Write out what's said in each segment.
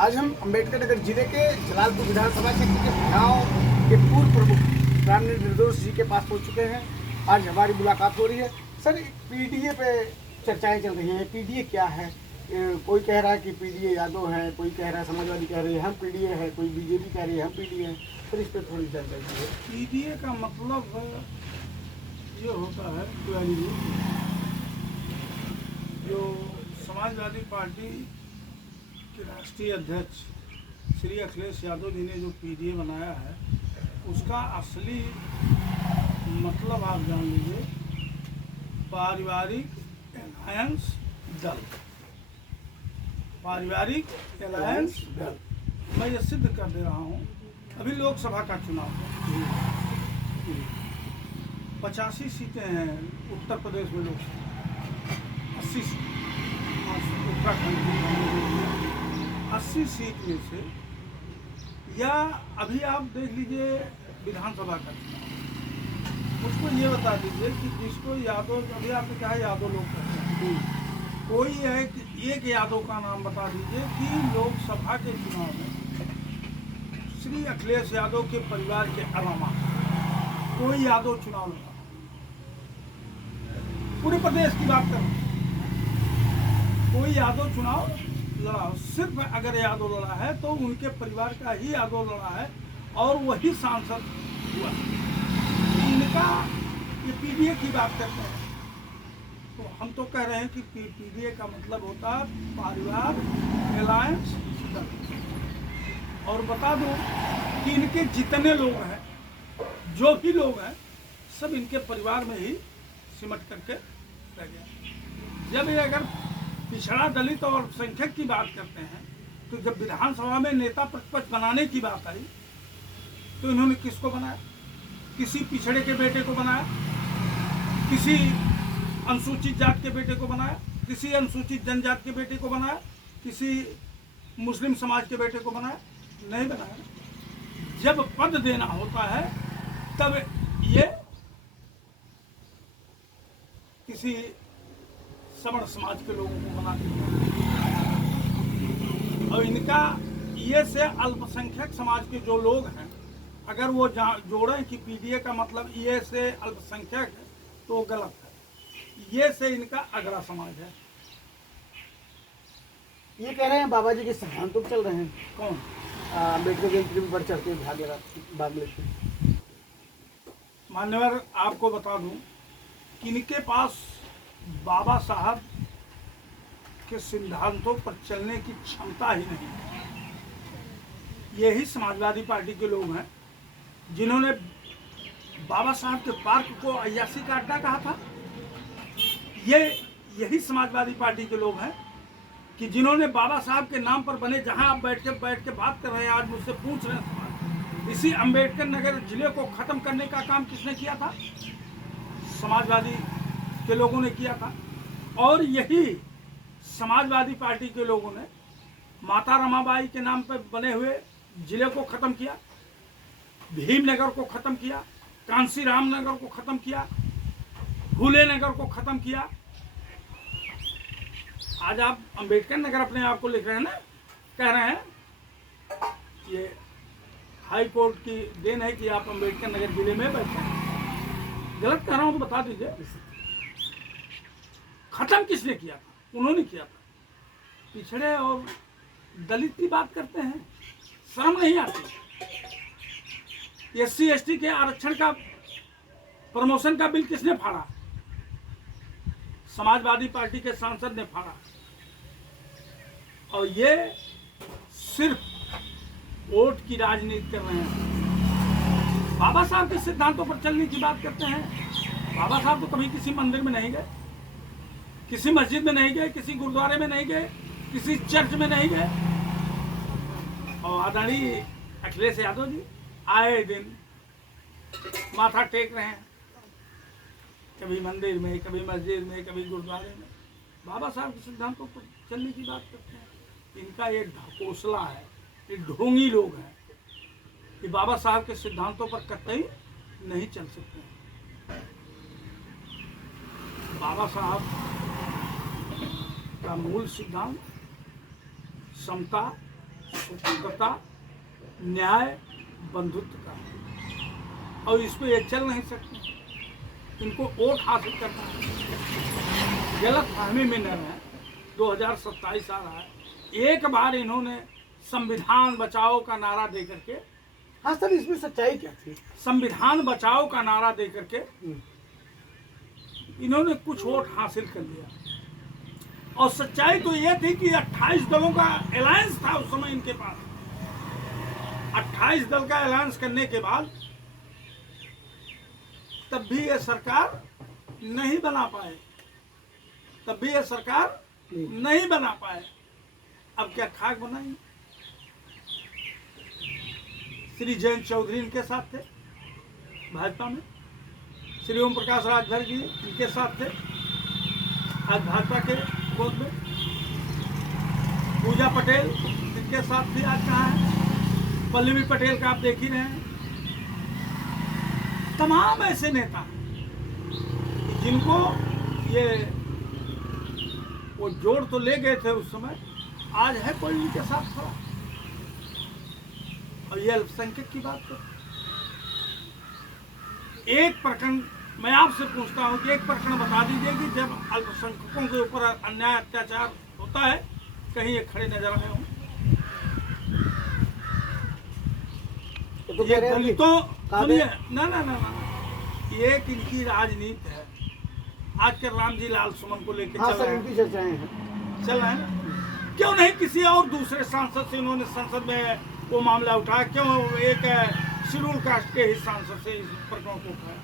आज हम अम्बेडकर नगर जिले के जलालपुर विधानसभा क्षेत्र के चुनाव के पूर्व प्रमुख ग्रामीण निर्दोष जी के पास पहुंच चुके हैं। आज हमारी मुलाकात हो रही है। सर, पीडीए पे चर्चाएं चल रही हैं। पीडीए क्या है? कोई कह रहा है कि पीडीए यादव है, कोई कह रहा है समाजवादी कह रही है हम पीडीए है, कोई बीजेपी कह रही है हम पीडीए है। सर, इस पर थोड़ी जानकारी दीजिए। पीडीए का मतलब ये होता है जो समाजवादी पार्टी के राष्ट्रीय अध्यक्ष श्री अखिलेश यादव जी ने जो पीडीए बनाया है, उसका असली मतलब आप जान लीजिए, पारिवारिक एलायंस दल। पारिवारिक एलायंस दल मैं ये सिद्ध कर दे रहा हूँ। अभी लोकसभा का चुनाव है, 85 सीटें हैं उत्तर प्रदेश में, लोकसभा 80 सीट, उत्तराखंड की 80 सीट में से, या अभी आप देख लीजिए विधानसभा का चुनाव। मुझको ये बता दीजिए कि जिसको यादव, अभी आपने कहा यादव लोग कहते हैं, कोई है कि एक यादव का नाम बता दीजिए कि लोकसभा के चुनाव में श्री अखिलेश यादव के परिवार के अलावा कोई यादव चुनाव लड़ा। पूरे प्रदेश की बात करें, कोई यादव चुनाव लड़ा, सिर्फ अगर यादव लड़ा है तो उनके परिवार का ही यादव लड़ा है और वही सांसद हुआ। इनका ये पीडीए की बात करते हैं, तो हम तो कह रहे हैं कि पीडीए का मतलब होता है परिवार एलायंस दल। और बता दूं कि इनके जितने लोग हैं, जो भी लोग हैं, सब इनके परिवार में ही सिमट करके रह गया। जब ये अगर पिछड़ा दलित और अल्पसंख्यक की बात करते हैं, तो जब विधानसभा में नेता प्रतिपक्ष बनाने की बात आई तो इन्होंने किसको बनाया? किसी पिछड़े के बेटे को बनाया, किसी अनुसूचित जाति के बेटे को बनाया, किसी अनुसूचित जनजाति के बेटे को बनाया, किसी मुस्लिम समाज के बेटे को बनाया? नहीं बनाया। जब पद देना होता है तब ये किसी सवर्ण समाज के लोगों को बना दिया। और इनका ये से अल्पसंख्यक समाज के जो लोग हैं, अगर वो जोड़ें कि पीडीए का मतलब ये से अल्पसंख्यक है, तो वो गलत है। ये से इनका अगला समाज है। ये कह रहे हैं बाबा जी के सिद्धांतों चल रहे हैं। कौन? अम्बेडकर जयंती में बढ़ चढ़ के भाग लेते। मान्यवर, आपको बता दूं कि इनके पास बाबा साहब के सिद्धांतों पर चलने की क्षमता ही नहीं है। यही समाजवादी पार्टी के लोग हैं जिन्होंने बाबा साहब के पार्क को अय्यासी का अड्डा कहा था। यही समाजवादी पार्टी के लोग हैं कि जिन्होंने बाबा साहब के नाम पर बने, जहां आप बैठ के बात कर रहे हैं, आज मुझसे पूछ रहे हैं, इसी अम्बेडकर नगर जिले को खत्म करने का काम किसने किया था? समाजवादी के लोगों ने किया था। और यही समाजवादी पार्टी के लोगों ने माता रमाबाई के नाम पर बने हुए जिले को खत्म किया, भीमनगर को खत्म किया, कांसी राम नगर को खत्म किया, फूले नगर को खत्म किया। आज आप अम्बेडकर नगर अपने आप को लिख रहे हैं ना, कह रहे हैं ये हाई कोर्ट की देन है कि आप अम्बेडकर नगर जिले में बैठे हैं। गलत कह रहा हूं तो बता दीजिए। खत्म किसने किया था? उन्होंने किया था। पिछड़े और दलित की बात करते हैं, शर्म नहीं आती? SC ST के आरक्षण का, प्रमोशन का बिल किसने फाड़ा? समाजवादी पार्टी के सांसद ने फाड़ा। और ये सिर्फ वोट की राजनीति कर रहे हैं। बाबा साहब के सिद्धांतों पर चलने की बात करते हैं। बाबा साहब तो कभी किसी मंदिर में नहीं गए, किसी मस्जिद में नहीं गए, किसी गुरुद्वारे में नहीं गए, किसी चर्च में नहीं गए। और आदरणीय अखिलेश यादव जी आए दिन माथा टेक रहे हैं, कभी मंदिर में, कभी मस्जिद में, कभी गुरुद्वारे में। बाबा साहब के सिद्धांतों पर चलने की बात करते हैं। इनका ये ढकोसला है, ये ढोंगी लोग हैं कि बाबा साहब के सिद्धांतों पर कतई नहीं चल सकते। बाबा साहब का मूल सिद्धांत समता, स्वतंत्रता, न्याय, बंधुत्व का है। और इस पे ये चल नहीं सकते। इनको वोट हासिल करना है, गलत फहमी में न रहे। 2027 आ रहा है, एक बार इन्होंने संविधान बचाओ का नारा दे करके, हाँ सर, इसमें सच्चाई क्या थी? संविधान बचाओ का नारा दे करके इन्होंने कुछ वोट हासिल कर लिया। और सच्चाई तो यह थी कि 28 दलों का अलायंस था उस समय इनके पास। 28 दल का अलायंस करने के बाद तब भी ये सरकार नहीं बना पाए, तब भी ये सरकार नहीं बना पाए। अब क्या खाक बनाई? श्री जयंत चौधरी इनके साथ थे भाजपा में, श्री ओम प्रकाश राजभर जी इनके साथ थे आज भाजपा के गोद में, पूजा पटेल इनके साथ थी, आज कहाँ है? पल्लवी पटेल का आप देख ही रहे हैं। तमाम ऐसे नेता जिनको ये वो जोड़ तो ले गए थे उस समय, आज है कोई उनके साथ खड़ा। और ये अल्पसंख्यक की बात कर, एक प्रकरण मैं आपसे पूछता हूं कि एक प्रकरण बता दीजिए कि जब अल्पसंख्यकों के ऊपर अन्याय अत्याचार होता है कहीं ये खड़े नजर आए हों। तो ये दलितों, सुनिए, ना ना, ये इनकी राजनीति है। आज के राम जी लाल सुमन को लेकर हाँ चल सर, रहे इनकी हैं, चर्चाएं हैं। चल रहे हैं। क्यों नहीं किसी और दूसरे सांसद से उन्होंने संसद में वो मामला उठाया? क्यों एक शेड्यूल कास्ट के ही सांसद से इस प्रकरण को उठाया?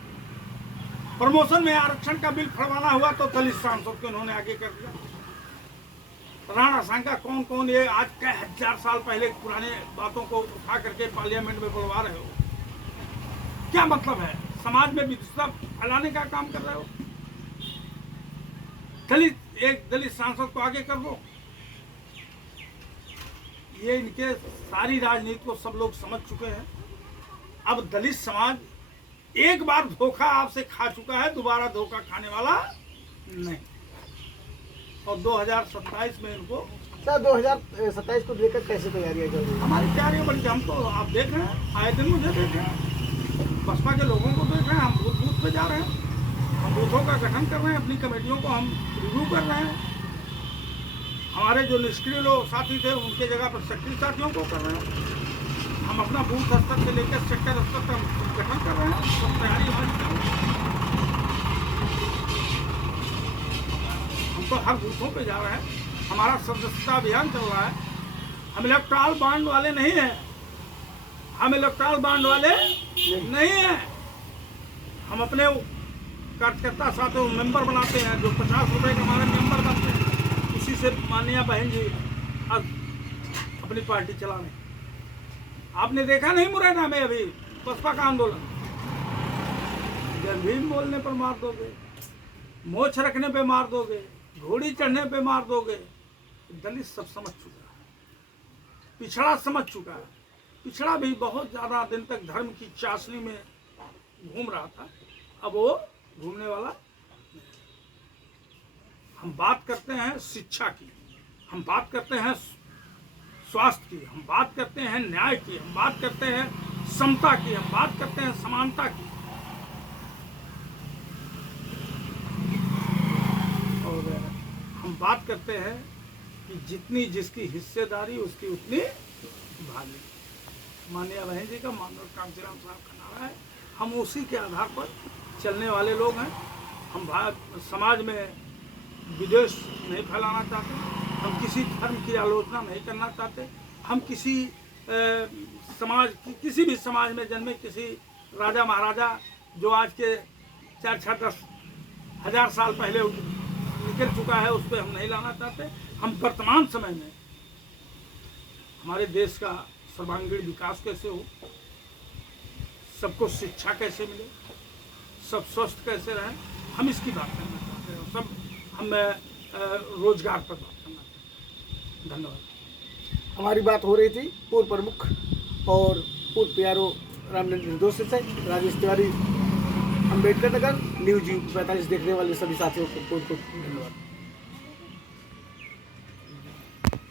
प्रमोशन में आरक्षण का बिल फड़वाना हुआ तो दलित सांसद को उन्होंने आगे कर दिया। राणा सांगा कौन कौन ये आज कई हजार साल पहले पुराने बातों को उठा करके पार्लियामेंट में बुलवा रहे हो? क्या मतलब है? समाज में विद्वेषता फैलाने का काम कर रहे हो। दलित एक दलित सांसद को आगे कर दो। ये इनके सारी राजनीति को सब लोग समझ चुके हैं। अब दलित समाज एक बार धोखा आपसे खा चुका है, दोबारा धोखा खाने वाला नहीं। और 2027 में इनको सर 2027 को लेकर कैसे तैयारियां चल रही है? हमारी तैयारियां बड़ी, हम तो आप देख रहे हैं, आए दिन मुझे देख रहे हैं, बसपा के लोगों को देख रहे हैं, हम बूथ बूथ पे जा रहे हैं, हम बूथों का गठन कर रहे हैं, अपनी कमेटियों को हम रिव्यू कर रहे हैं। हमारे जो निष्क्रिय लोग साथी थे उनके जगह पर सक्रिय साथियों को कर रहे हैं। हम अपना बूथ स्तर से लेकर सेक्टर स्तर तक गठन कर रहे हैं। सब तैयारी हमारी चल रही है। हम तो हर बूथों पे जा रहे हैं, हमारा सदस्यता अभियान चल रहा है। हम इलेक्ट्रल बॉन्ड वाले नहीं हैं, हम इलेक्ट्रल बॉन्ड वाले नहीं हैं। हम अपने कार्यकर्ता साथियों मेंबर बनाते हैं, जो 50 रुपए के हमारे मेंबर बनते हैं, उसी से माननीय बहन जी अब अपनी पार्टी चला रहे हैं। आपने देखा नहीं मुरैना में अभी बसपा का आंदोलन? जब भीम बोलने पर मार दोगे, मोछ रखने पे मार दोगे, घोड़ी चढ़ने पे मार दोगे। दलित सब समझ चुका है, पिछड़ा समझ चुका है। पिछड़ा भी बहुत ज्यादा दिन तक धर्म की चाशनी में घूम रहा था, अब वो घूमने वाला। हम बात करते हैं शिक्षा की, हम बात करते हैं स्वास्थ्य की, हम बात करते हैं न्याय की, हम बात करते हैं समता की, हम बात करते हैं समानता की। और हम बात करते हैं कि जितनी जिसकी हिस्सेदारी उसकी उतनी भागी। माननीय बहन जी का, माननीय कांशीराम साहब का नारा है। हम उसी के आधार पर चलने वाले लोग हैं। हम समाज में विद्वेष नहीं फैलाना चाहते, हम किसी धर्म की आलोचना नहीं करना चाहते, हम किसी किसी भी समाज में जन्मे किसी राजा महाराजा जो आज के 4-10 हजार साल पहले निकल चुका है, उस पर हम नहीं लाना चाहते। हम वर्तमान समय में हमारे देश का सर्वांगीण विकास कैसे हो, सबको शिक्षा कैसे मिले, सब स्वस्थ कैसे रहें, हम इसकी बात करना चाहते हैं। सब हम रोजगार पर बात करना चाहते हैं। धन्यवाद। हमारी बात हो रही थी पूर्व प्रमुख और पूर्व PRO रामनंद निर्दोष से। राजेश तिवारी, अम्बेडकर नगर, न्यूज 45 देखने वाले सभी साथियों को बहुत बहुत धन्यवाद।